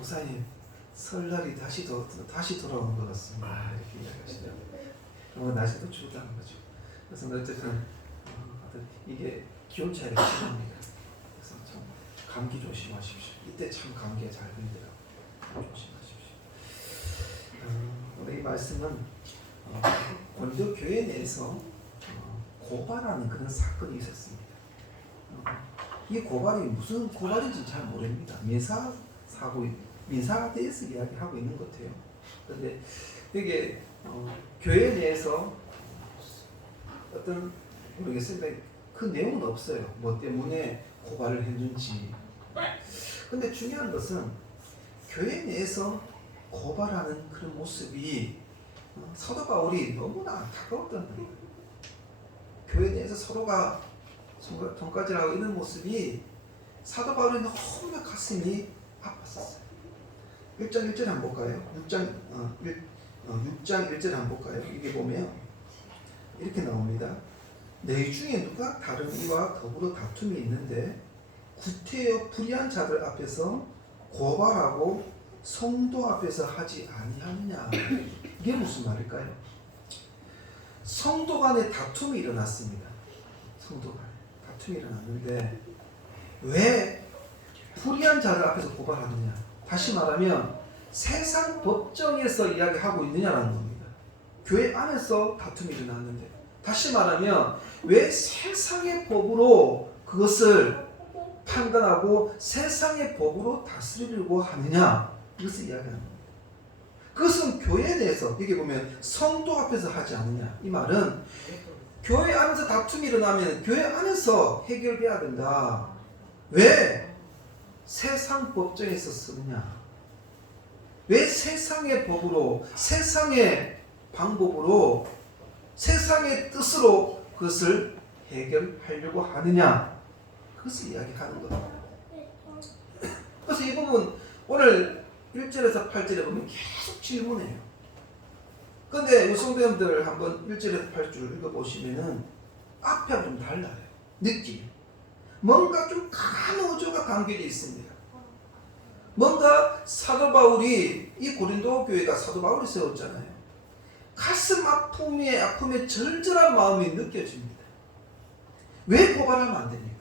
목사님 설날이 다시 돌아오는 것 같습니다. 이렇게 이야기하시더라고요. 날씨도 춥다는 거죠. 그래서 어쨌든 이게 기온 차이가 심합니다. 그래서 참 감기 조심하십시오. 이때 참 감기에 잘 걸리더라고요. 조심하십시오. 오늘 이 말씀은 고린도 교회 내에서 고발하는 그런 사건이 있었습니다. 이 고발이 무슨 고발인지 잘 모릅니다. 민사에 대해서 이야기하고 있는 것 같아요. 그런데 이게 교회 내에서 어떤 모르겠습니다. 그 내용은 없어요. 뭐 때문에 고발을 했는지. 근데 중요한 것은 교회 내에서 고발하는 그런 모습이 사도 바울이 너무나 안타까웠다는 거예요. 교회 내에서 서로가 돈가지라고 있는 모습이 사도 바울이 너무나 가슴이 아팠었어요. 1장 1절 한번 볼까요? 6장 1절 한번 볼까요? 이게 보면 이렇게 나옵니다. 너희 중에 누가 다른 이와 더불어 다툼이 있는데 구태여 불의한 자들 앞에서 고발하고 성도 앞에서 하지 아니하느냐. 이게 무슨 말일까요? 성도 간에 다툼이 일어났습니다. 성도 간에 다툼이 일어났는데 왜 불의한 자들 앞에서 고발하느냐. 다시 말하면 세상 법정에서 이야기하고 있느냐라는 겁니다. 교회 안에서 다툼이 일어났는데 다시 말하면 왜 세상의 법으로 그것을 판단하고 세상의 법으로 다스리려고 하느냐. 이것을 이야기하는 겁니다. 그것은 교회에 대해서 여기 보면 성도 앞에서 하지 않느냐. 이 말은 교회 안에서 다툼이 일어나면 교회 안에서 해결돼야 된다. 왜 세상 법정에서 쓰느냐. 왜 세상의 법으로 세상의 방법으로 세상의 뜻으로 그것을 해결하려고 하느냐. 그것을 이야기하는 거예요. 그래서 이 부분 오늘 1절에서 8절에 보면 계속 질문해요. 그런데 우리 성도님들 한번 1절에서 8절 읽어보시면은 앞에 좀 달라요. 느낌이. 뭔가 좀 강한 어조가 담겨져 있습니다. 뭔가 사도 바울이 이 고린도 교회가 사도 바울이 세웠잖아요. 가슴 아픔에 절절한 마음이 느껴집니다. 왜 고발하면 안 됩니까?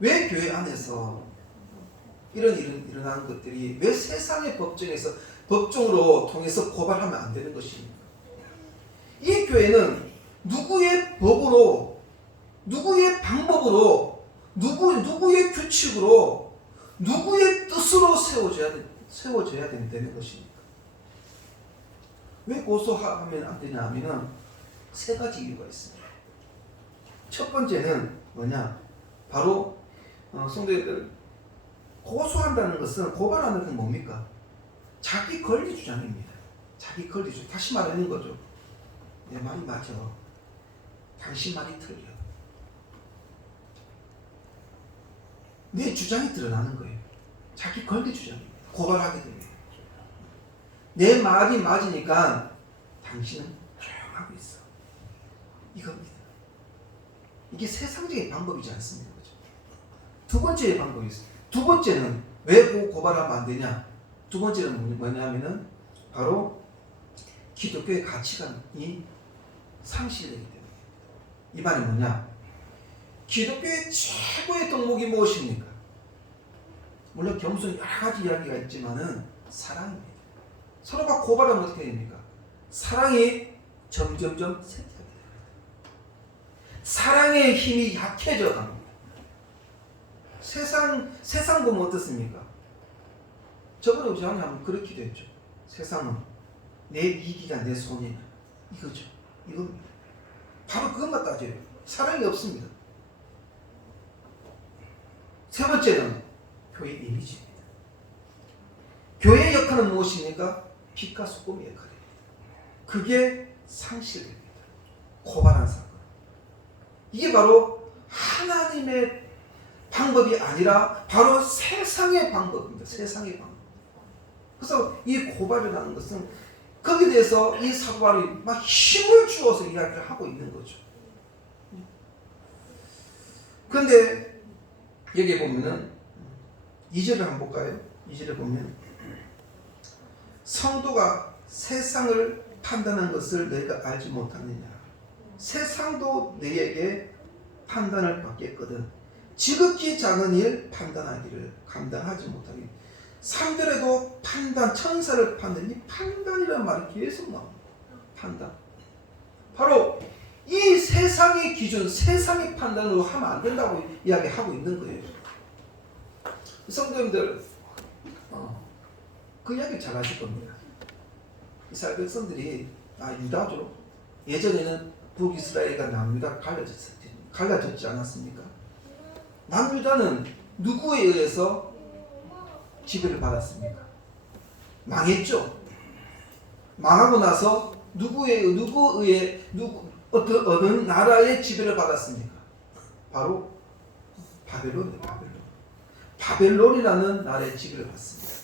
왜 교회 안에서 이런 일은 일어나는 것들이 왜 세상의 법정으로 통해서 고발하면 안 되는 것입니까? 이 교회는 누구의 법으로, 누구의 방법으로, 누구의 규칙으로, 누구의 뜻으로 세워져야 된다는 것입니까? 왜 고소하면 안 되냐 하면 세 가지 이유가 있습니다. 첫 번째는 뭐냐? 바로 성도들 고소한다는 것은 고발하는 것은 뭡니까? 자기 권리 주장입니다. 자기 권리 주장. 다시 말하는 거죠. 내 말이 맞아. 당신 말이 틀려. 내 주장이 드러나는 거예요. 자기 권리 주장입니다. 고발하게 됩니다. 내 말이 맞으니까 당신은 조용하고 있어. 이겁니다. 이게 세상적인 방법이지 않습니다. 그렇죠? 두 번째의 방법이 있어요. 두 번째는 왜 고발하면 안 되냐? 두 번째는 뭐냐면은 바로 기독교의 가치관이 상실되기 때문에. 이 말이 뭐냐? 기독교의 최고의 덕목이 무엇입니까? 물론 겸손 여러 가지 이야기가 있지만은 사랑입니다. 서로가 고발하면 어떻게 됩니까? 사랑이 점점점 쇠퇴하게 됩니다. 사랑의 힘이 약해져 갑니다. 세상 보면 어떻습니까? 저번에 우리 한번 그렇기도 했죠. 세상은 내 이익이가 내 손이냐. 이거죠. 이겁니다. 바로 그것만 따져요. 사랑이 없습니다. 세 번째는 교회 이미지입니다. 교회의 역할은 무엇입니까? 빛과 소금의 역할입니다. 그게 상실됩니다. 고발한 사건. 이게 바로 하나님의 방법이 아니라 바로 세상의 방법입니다. 세상의 방법. 그래서 이 고발이라는 것은 거기에 대해서 이 사도 바울이 막 힘을 주어서 이야기를 하고 있는 거죠. 그런데 여기 보면은 2절을 한번 볼까요? 2절에 보면 성도가 세상을 판단한 것을 너희가 알지 못하느냐. 세상도 너희에게 판단을 받겠거든 지극히 작은 일 판단하기를 감당하지 못하기. 3절에도 판단, 천사를 판단, 이 판단이라는 말이 계속 나옵니다. 판단. 바로 이 세상의 기준, 세상의 판단으로 하면 안 된다고 이야기하고 있는 거예요. 성도님들, 그 이야기 잘 아실 겁니다. 이스라엘 백성들이 유다죠. 예전에는 북이스라엘과 남유다 갈라졌지 않았습니까? 남유다는 누구에 의해서 지배를 받았습니까? 망했죠. 망하고 나서 어느 나라의 지배를 받았습니까? 바로 바벨론이에요. 바벨론이라는 나라의 지배를 받습니다.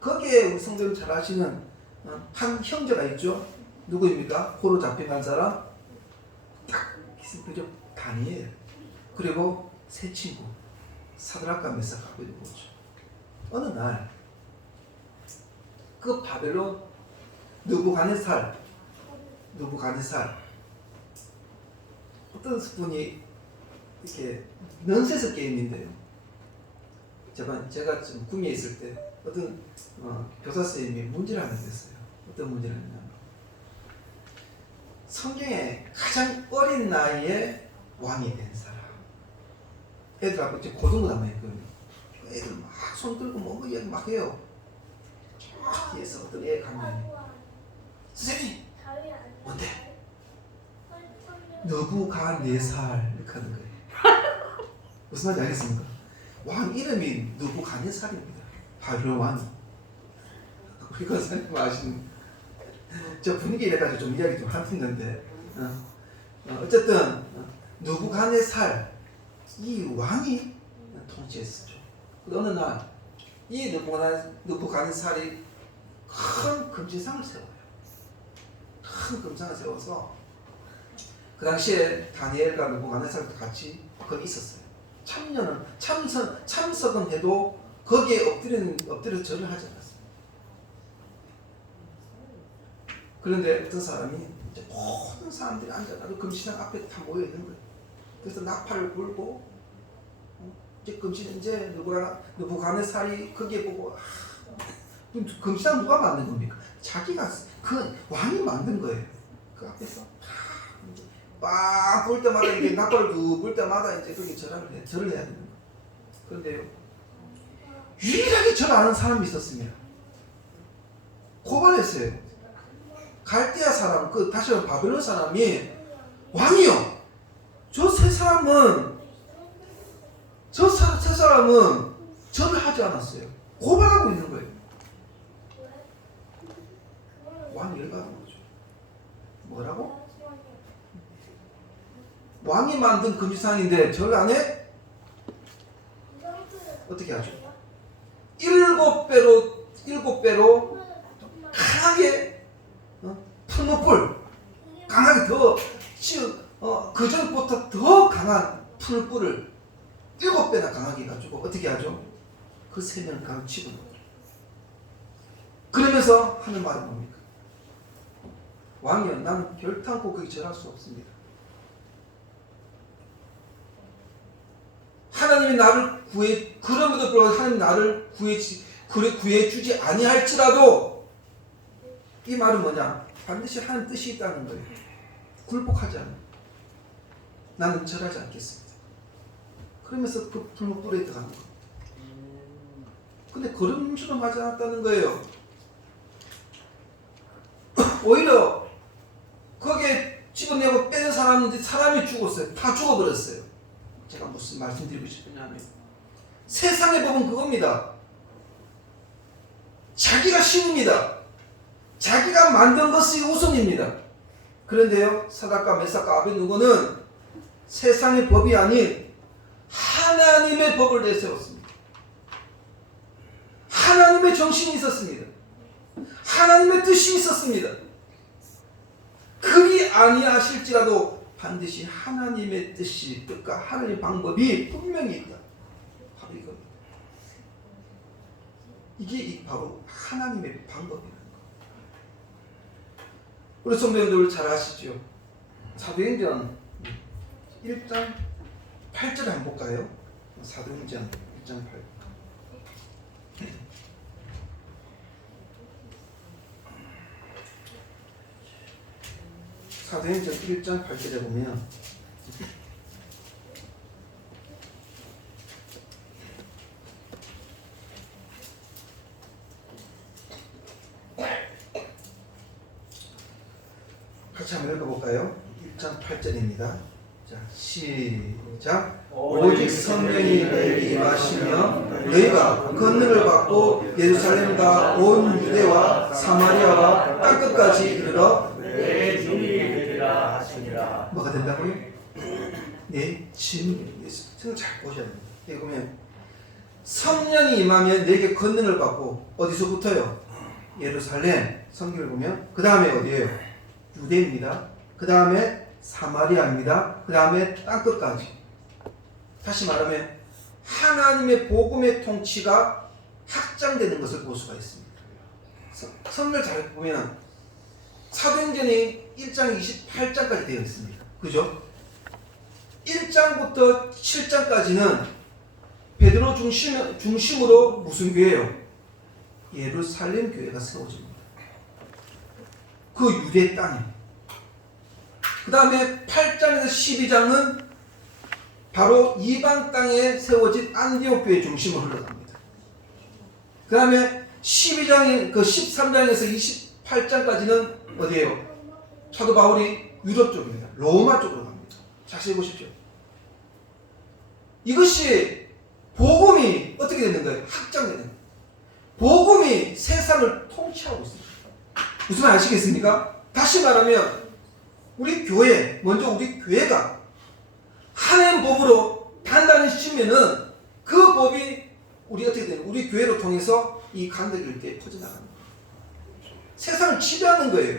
거기에 우리 성도님 잘 아시는 한 형제가 있죠. 누구입니까? 포로 잡혀간 사람 딱 그죠? 다니엘. 그리고 세 친구 사드락과 메삭과 아베드고죠. 어느 날 그 바벨론 느부갓네살 어떤 분이 이렇게 넌센스 게임인데요. 제가 좀 궁에 있을 때 어떤 교사 선생님이 문제를 하나 냈어요. 어떤 문제를 했냐면 성경에 가장 어린 나이에 왕이 된 사람. 애들 앞에 지금 고등부 남아있거든요. 애들 막 손 들고 뭐 이야기 막 해요. 저 뒤에서 어떤 애 가면 선생님 뭔데? 느부갓네살 이렇게 하는 거예요. 무슨 말인지 알겠습니까? 왕 이름이 느부갓네살입니다. 바벨론 왕이. 우리 권사님 아시는 저 분위기 이래가지고 좀 이야기 좀 하는데 어쨌든 느부갓네살 이 왕이 통치했었죠. 어느 날 이 느부갓네살이 큰 금지상을 세워요. 큰 금상을 세워서 그 당시에 다니엘과 느부갓네살도 같이 거기 있었어요. 참석은 해도 거기에 엎드려 절을 하지 않았습니다. 그런데 어떤 사람이 이제 모든 사람들이 앉아가지고 금시장 앞에 다 모여 있는 거예요. 그래서 나팔을 불고 이제 금시장 이제 느부갓네살이 거기에 보고 금시장 누가 만든 겁니까? 자기가 그 왕이 만든 거예요. 그 앞에서 막 불 때마다 이게 나팔을 불 때마다 이제 거기 절을 해야 되는 거예요. 그런데요, 유일하게 절 아는 사람이 있었습니다. 고발했어요. 갈대아 사람, 다시 말해 바벨론 사람이 왕이요. 저 세 사람은 절을 하지 않았어요. 고발하고 있는 거예요. 왕이 열받은 거죠. 뭐라고? 왕이 만든 금지상인데 절 안 해? 어떻게 하죠? 7배로 강하게 풀무불 강하게 더 그전부터 더 강한 풀불을 7배나 강하게 가지고 어떻게 하죠? 그 세 명을 가로 집어넣어요. 그러면서 하는 말은 뭡니까? 왕이여, 나는 결탄코 거기 절할 수 없습니다. 하나님이 나를 그럼에도 불구하고 하나님이 나를 구해주지 아니할지라도, 이 말은 뭐냐? 반드시 하는 뜻이 있다는 거예요. 굴복하지 않아요. 나는 절하지 않겠습니다. 그러면서 그 풀무불에 들어가는 거예요. 근데 걸음수를 하지 않았다는 거예요. 오히려 거기에 집어내고 빼는 사람이 죽었어요. 다 죽어버렸어요. 제가 무슨 말씀드리고 싶으냐면, 세상의 법은 그겁니다. 자기가 신입니다. 자기가 만든 것이 우선입니다. 그런데요, 사드락과 메삭과 아벳느고는 세상의 법이 아닌 하나님의 법을 내세웠습니다. 하나님의 정신이 있었습니다. 하나님의 뜻이 있었습니다. 그리 아니하실지라도 반드시 하나님의 뜻과 하나님의 방법이 분명히 있다. 바로 이겁니다. 이게 바로 하나님의 방법이라는 거. 우리 성도님들 잘 아시죠? 사도행전 1장 8절 한번 볼까요? 사도행전 1장 8절. 사도행전 1장 8절에 보면 같이 한번 읽어볼까요? 1장 8절입니다. 자, 시작. 오직 성령이 너희에게 임하시며 너희가 권능을 받고 예루살렘과 온 유대와 사마리아와 땅끝까지 이르러 내 주님이 되리라 하시니라. 뭐가 된다고요? 내 주님이 생각 잘 보셔야 됩니다. 여기 보면 성령이 임하면 내게 권능을 받고 어디서부터요? 예루살렘 성경을 보면 그 다음에 어디예요? 유대입니다. 그 다음에 사마리아입니다. 그 다음에 땅끝까지. 다시 말하면 하나님의 복음의 통치가 확장되는 것을 볼 수가 있습니다. 성경을 잘 보면 사도행전이 1장 28장까지 되어 있습니다. 그죠? 1장부터 7장까지는 베드로 중심으로 무슨 교회예요? 예루살렘 교회가 세워집니다. 그 유대 땅에. 그 다음에 8장에서 12장은 바로 이방 땅에 세워진 안디옥 교회 중심으로 흘러갑니다. 그 다음에 12장에, 그 13장에서 28장까지는 어디예요? 사도 바울이 유럽 쪽입니다. 로마 쪽으로 갑니다. 자세히 보십시오. 이것이 복음이 어떻게 되는 거예요? 확장되는 거예요. 복음이 세상을 통치하고 있습니다. 무슨 말 아시겠습니까? 다시 말하면 우리 교회, 먼저 우리 교회가 하나님 법으로 단단히 지면은 그 법이 우리 어떻게 되는? 우리 교회를 통해서 이 강대를 이렇게 퍼져나가는 거예요. 세상을 지배하는 거예요.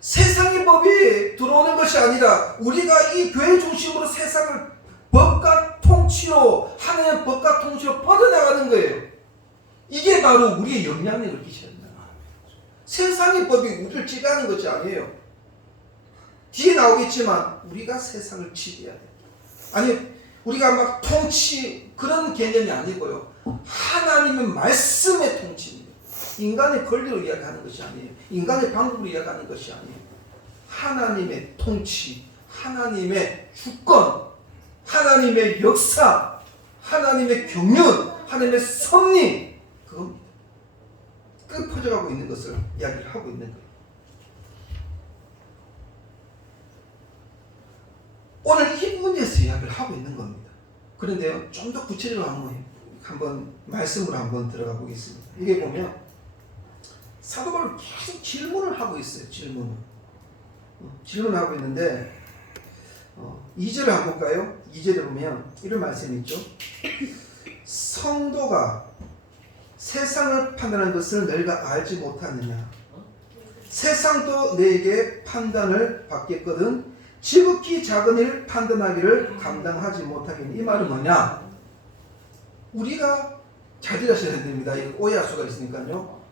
세상의 법이 들어오는 것이 아니라 우리가 이 교회 중심으로 세상을 법과 통치로, 하나님의 법과 통치로 뻗어나가는 거예요. 이게 바로 우리의 영향력을 끼쳐야 된다. 세상의 법이 우리를 지배하는 것이 아니에요. 뒤에 나오겠지만 우리가 세상을 지배해야 돼. 아니, 우리가 막 통치 그런 개념이 아니고요. 하나님의 말씀의 통치입니다. 인간의 권리로 이야기하는 것이 아니에요. 인간의 방법으로 이야기하는 것이 아니에요. 하나님의 통치, 하나님의 주권, 하나님의 역사, 하나님의 경륜, 하나님의 섭리, 그겁니다. 끝 퍼져가고 있는 것을 이야기를 하고 있는 거예요. 오늘 이 부분에서 이야기를 하고 있는 겁니다. 그런데요, 좀 더 구체적으로 한번 말씀으로 한번 들어가 보겠습니다. 이게 보면 사도 바울이 계속 질문을 하고 있어요. 질문을 하고 있는데 2절을 한번 볼까요? 2절에 보면 이런 말씀이 있죠. 성도가 세상을 판단하는 것을 너희가 알지 못하느냐. 세상도 너에게 판단을 받겠거든 지극히 작은 일 판단하기를 감당하지 못하겠니. 이 말은 뭐냐? 우리가 잘 들으셔야 됩니다. 오해할 수가 있으니까요.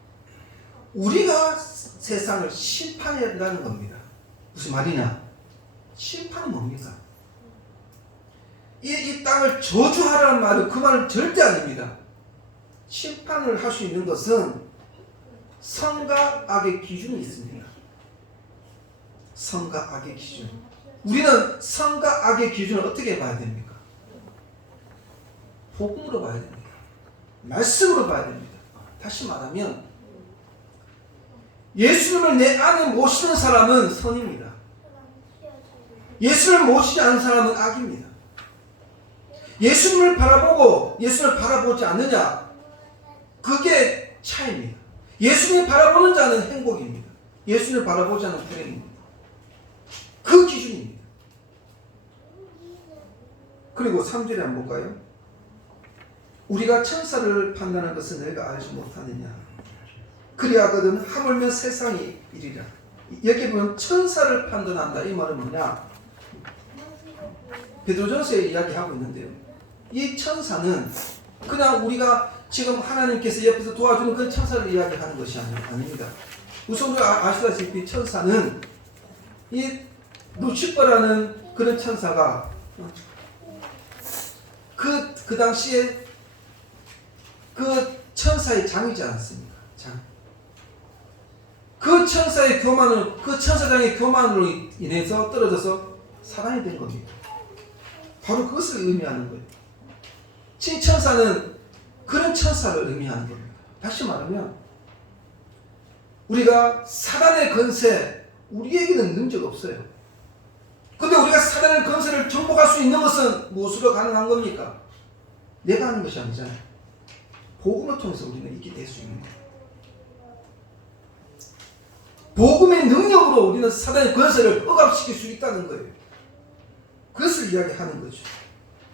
우리가 세상을 심판해야 한다는 겁니다. 무슨 말이냐? 심판은 뭡니까? 이 땅을 저주하라는 말은 그 말은 절대 아닙니다. 심판을 할 수 있는 것은 선과 악의 기준이 있습니다. 선과 악의 기준. 우리는 선과 악의 기준을 어떻게 봐야 됩니까? 복음으로 봐야 됩니다. 말씀으로 봐야 됩니다. 다시 말하면 예수님을 내 안에 모시는 사람은 선입니다. 예수님을 모시지 않은 사람은 악입니다. 예수님을 바라보고 예수님을 바라보지 않느냐, 그게 차이입니다. 예수님을 바라보는 자는 행복입니다. 예수님을 바라보지 않는 불행입니다. 그 기준입니다. 그리고 3절에 한번 볼까요? 우리가 천사를 판단하는 것은 너희가 알지 못하느냐. 그리하거든 하물며 세상이 이리라. 여기 보면 천사를 판단한다. 이 말은 뭐냐? 베드로전서에 이야기하고 있는데요. 이 천사는 그냥 우리가 지금 하나님께서 옆에서 도와주는 그 천사를 이야기하는 것이 아닙니다. 우선 아시다시피 천사는 이 루시퍼라는 그런 천사가 그 당시에 그 천사의 장이지 않았습니까? 장. 그 천사의 교만으로, 그 천사장의 교만으로 인해서 떨어져서 사단이 된 겁니다. 바로 그것을 의미하는 거예요. 진천사는 그런 천사를 의미하는 겁니다. 다시 말하면 우리가 사단의 권세, 우리에게는 능력 없어요. 근데 우리가 사단의 권세를 정복할 수 있는 것은 무엇으로 가능한 겁니까? 내가 하는 것이 아니잖아요. 복음을 통해서 우리는 있게 될 수 있는 거예요. 복음의 능력으로 우리는 사단의 권세를 억압시킬 수 있다는 거예요. 그것을 이야기하는 거죠.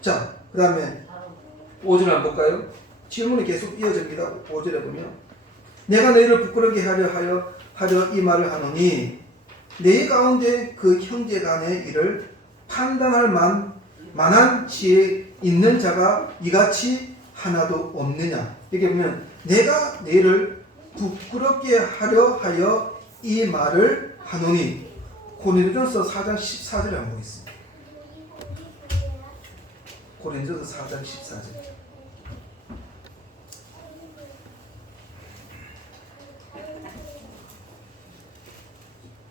자, 그 다음에 5절 한번 볼까요? 질문이 계속 이어집니다. 5절에 보면 내가 너희를 부끄럽게 하려 이 말을 하노니 내 가운데 그 형제 간의 일을 판단할 만한 지혜 있는 자가 이같이 하나도 없느냐. 여기 보면 내가 너희를 부끄럽게 하여 이 말을 하노니 고린도전서 4장 14절에 한번 보겠습니다. 고린도전서 4장 14절.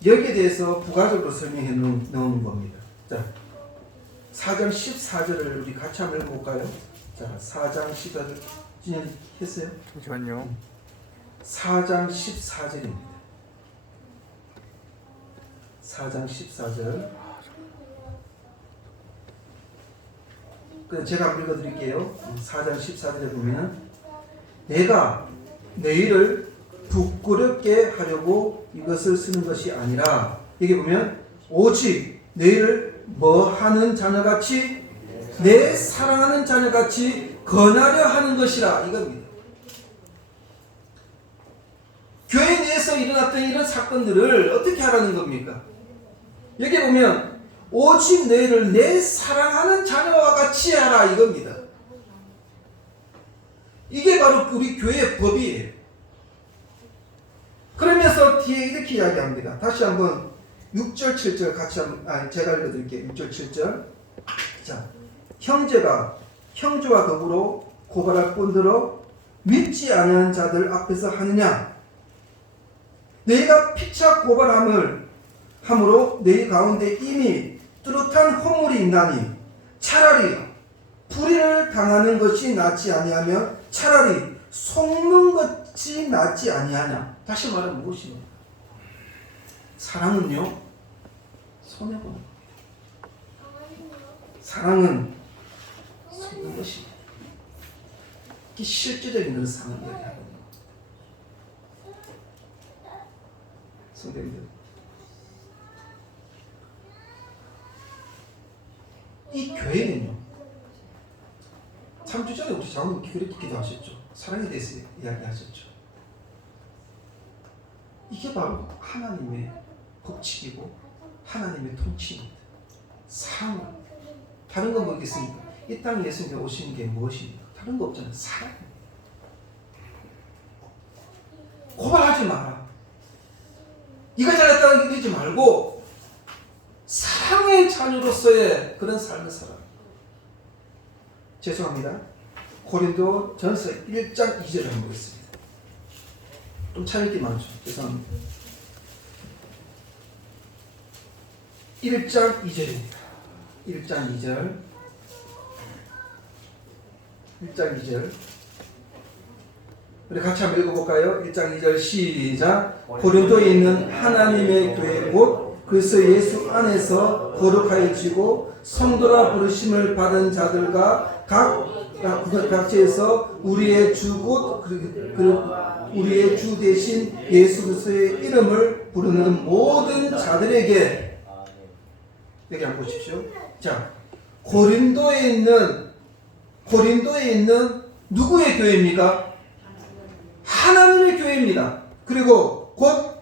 여기에 대해서 부가적으로 설명해 놓은 겁니다. 자, 4장 14절을 우리 같이 한번 읽어볼까요? 자, 4장 14절 진행했어요? 잠시만요. 4장 14절입니다. 4장 14절. 제가 한번 읽어드릴게요. 4장 14절에 보면 내가 너희를 부끄럽게 하려고 이것을 쓰는 것이 아니라 여기 보면 오직 너희를 뭐하는 자녀같이 내 사랑하는 자녀같이 권하려 하는 것이라 이겁니다. 교회 내에서 일어났던 이런 사건들을 어떻게 하라는 겁니까? 여기 보면 오직 너희를 내 사랑하는 자녀와 같이 하라 이겁니다. 이게 바로 우리 교회의 법이에요. 그러면서 뒤에 이렇게 이야기합니다. 다시 한번 6절 7절 같이 한번 제가 읽어드릴게요. 6절 7절. 자, 형제가 형제와 더불어 고발할 뿐더러 믿지 않은 자들 앞에서 하느냐? 너희가 피차 고발함으로 너희 가운데 이미 뚜렷한 허물이 있나니 차라리 불의를 당하는 것이 낫지 아니하며 차라리 속는 것이 낫지 아니하냐. 다시 말하면 무엇입니까? 사랑은요 손해보는 겁니다. 사랑은 속는 것입니다. 이게 실제적인 그런 상을 이야기하거든요. 성경들 이 교회는요 3주 전에 우리 장로님 그렇게 기도하셨죠. 사랑에 대해서 이야기하셨죠. 이게 바로 하나님의 법칙이고 하나님의 통치입니다. 사랑. 다른 건 뭐겠습니까? 이 땅에 예수님이 오신 게 무엇입니까? 다른 거 없잖아요. 사랑입니다. 고발하지 마라. 네가 잘했다는 게 되지 말고 사랑의 자녀로서의 그런 삶을 살아. 죄송합니다. 고린도 전서 1장 2절을 한번 보겠습니다. 좀 차이가 많죠. 죄송합니다. 1장 2절입니다. 1장 2절. 1장 2절. 우리 같이 한번 읽어볼까요? 1장 2절 시작. 고린도에 있는 하나님의 교회 곧 그리스도 예수 안에서 거룩하여지고 성도라 부르심을 받은 자들과 각지에서 우리의 주 곧 우리의 주 대신 예수 그리스도의 이름을 부르는 모든 자들에게 여기 한번 보십시오. 자, 고린도에 있는 누구의 교회입니까? 하나님의 교회입니다. 그리고 곧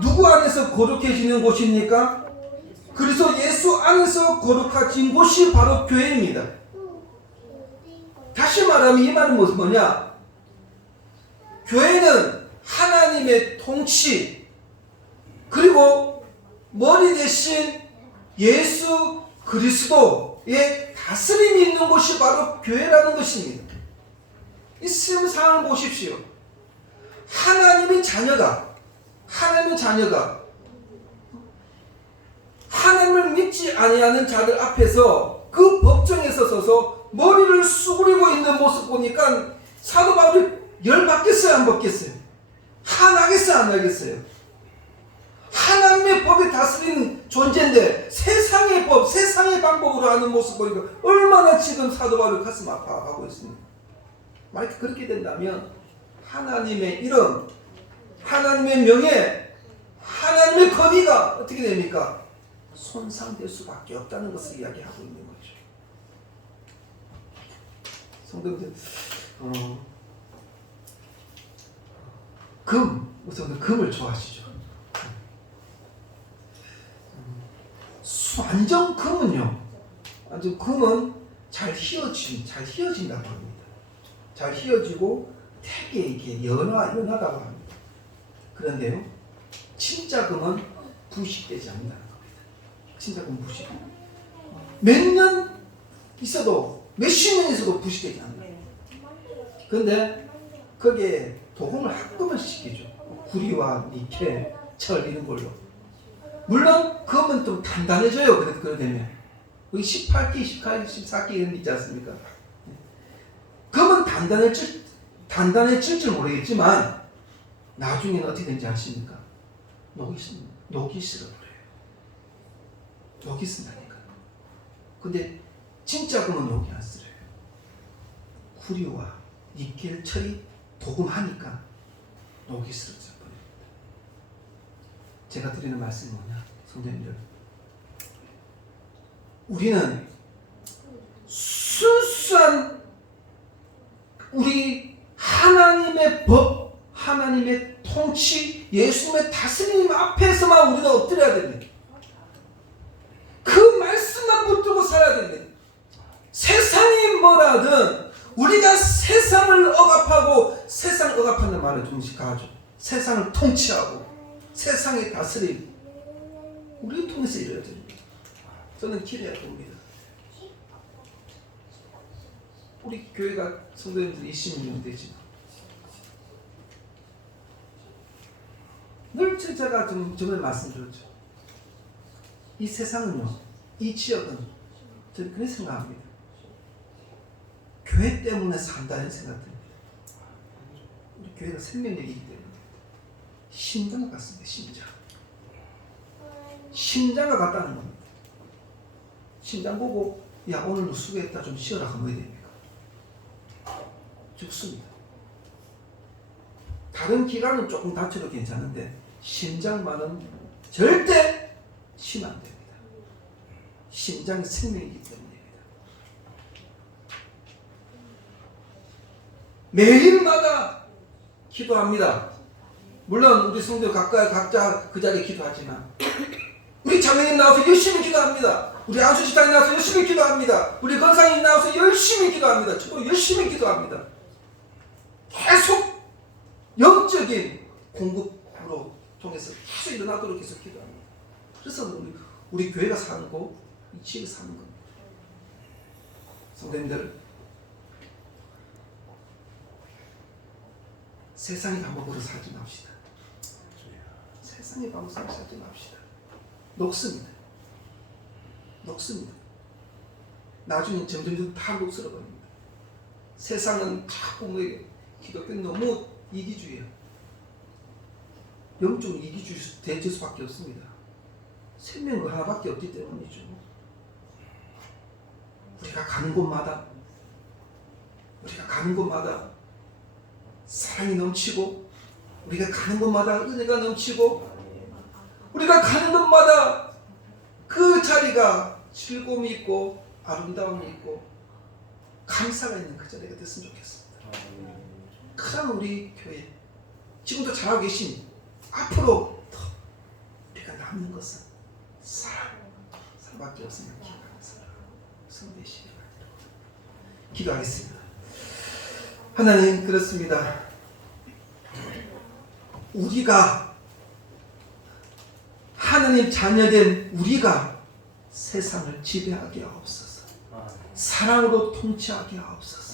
누구 안에서 거룩해지는 곳입니까? 그래서 예수 안에서 거룩해진 곳이 바로 교회입니다. 다시 다시 말하면 이 말은 뭐냐? 교회는 하나님의 통치 그리고 머리 대신 예수 그리스도의 다스림이 있는 곳이 바로 교회라는 것입니다. 이 상황을 보십시오. 하나님의 자녀가 하나님을 믿지 아니하는 자들 앞에서 그 법정에서 서서 머리를 수그리고 있는 모습 보니까 사도 바울이 열받겠어요, 안 받겠어요? 화나겠어요, 안 나겠어요? 하나님의 법에 다스리는 존재인데 세상의 법, 세상의 방법으로 하는 모습 보니까 얼마나 지금 사도 바울이 가슴 아파하고 있습니다. 만약 그렇게 된다면 하나님의 이름, 하나님의 명예, 하나님의 권위가 어떻게 됩니까? 손상될 수밖에 없다는 것을 이야기하고 있는 거죠. 성도님들, 우선 금을 좋아하시죠. 완전 금은 잘 휘어진다고 합니다. 잘 휘어지고 되게 이렇게 연하다고 합니다. 그런데요, 진짜 금은 부식되지 않는다는 겁니다. 진짜 금은 부식. 몇 년 있어도 몇십 년 있어도 부식되지 않는다. 그런데 거기에 도금을 합금을 시키죠. 구리와 니켈, 철 이런 걸로. 물론 금은 좀 단단해져요. 그래 되면 여기 18기, 14기 이런 게 있지 않습니까? 금은 단단해질 줄 모르겠지만 나중에는 어떻게 되는지 아십니까? 녹이 쓸어버려요. 녹이 쓴다니까. 근데 진짜 금은 녹이 안 쓸어요. 구리와 니켈, 철이 도금하니까 녹이 쓸어져 버립니다. 제가 드리는 말씀이 뭐냐, 성도님들, 우리는 순수한 우리 하나님의 법, 하나님의 통치, 예수님의 다스림 앞에서만 우리는 엎드려야 됩니다. 그 말씀만 붙들고 살아야 됩니다. 세상이 뭐라든 우리가 세상을 억압하고, 세상 억압하는 말을 좀씩 가죠. 세상을 통치하고 세상의 다스림 우리를 통해서 이뤄야 됩니다. 저는 기대해 봅니다. 우리 교회가 성도님들이 20년 되지만 늘 제가 전에 말씀드렸죠. 이 세상은요, 이 지역은 저는 그렇게 생각합니다. 교회 때문에 산다는 생각 듭니다. 우리 교회가 생명력이기 때문에 심장과 같습니다. 심장과 같다는 겁니다. 심장 보고 야 오늘 수고했다 좀 쉬어라 하면 왜 됩니까? 죽습니다. 다른 기관은 조금 다쳐도 괜찮은데 심장만은 절대 쉬면 안 됩니다. 심장이 생명이기 때문입니다. 매일마다 기도합니다. 물론 우리 성도 각자 그 자리에 기도하지만 우리 자매님 나와서 열심히 기도합니다. 우리 안수집단이 나와서 열심히 기도합니다. 우리 권사님 나와서 열심히 기도합니다. 저도 열심히 기도합니다. 계속 영적인 공급으로 통해서 계속 일어나도록 계속 기도합니다. 그래서 우리 교회가 사는 곳, 이 지역이 사는 겁니다. 성도님들, 세상의 방법으로 살지 맙시다. 세상의 방법으로 살지 맙시다. 녹습니다. 나중에 점점 다 녹슬어 버립니다. 세상은 자꾸 기독교는 너무 이기주의야. 영적 이기주의 될 수밖에 없습니다. 생명은 하나밖에 없기 때문이죠. 우리가 가는 곳마다 사랑이 넘치고, 우리가 가는 곳마다 은혜가 넘치고, 우리가 가는 곳마다 그 자리가 즐거움이 있고 아름다움이 있고 감사가 있는 그 자리가 됐으면 좋겠습니다. 그럼 우리 교회 지금도 잘하고 계신 앞으로 더 우리가 남는 것은 사랑밖에 없으면 기도하는 사랑, 성대시기 바랍니다. 기도하겠습니다. 하나님 그렇습니다. 우리가 하나님 자녀된 우리가 세상을 지배하게 하옵소서. 사랑으로 통치하게 하옵소서.